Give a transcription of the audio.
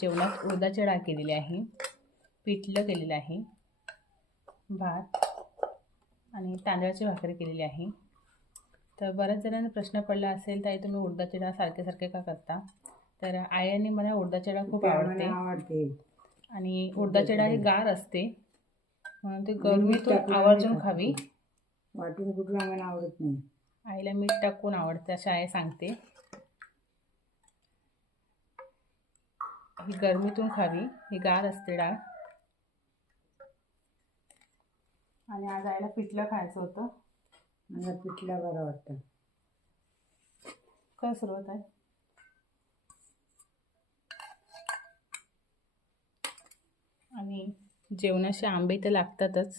जेवणात उडदाची डाळ केलेली आहे, पिठलं केलेलं आहे, भात आणि तांदळाची भाकरी केलेली आहे. तर बऱ्याच जणांना प्रश्न पडला असेल, ताई तुम्ही उडदाची डाळ सारखे का करता? तर आईने मला उडदाची डाळ खूप आवडते आणि उडदाची डाळ ही गार असते, म्हणून ती गरमीतून आवर्जून खावी. वाटून कुठलं आम्हाला आवडत नाही. आईला मीठ टाकून आवडते अशी आई सांगते. ही गरमीतून खावी, ही गार असते डाळ. आणि आज आईला पिठलं खायचं होतं. मला पिठलं बरं वाटतं. काय सुरुवात आहे? आणि जेवणाशी आंबे तर लागतातच.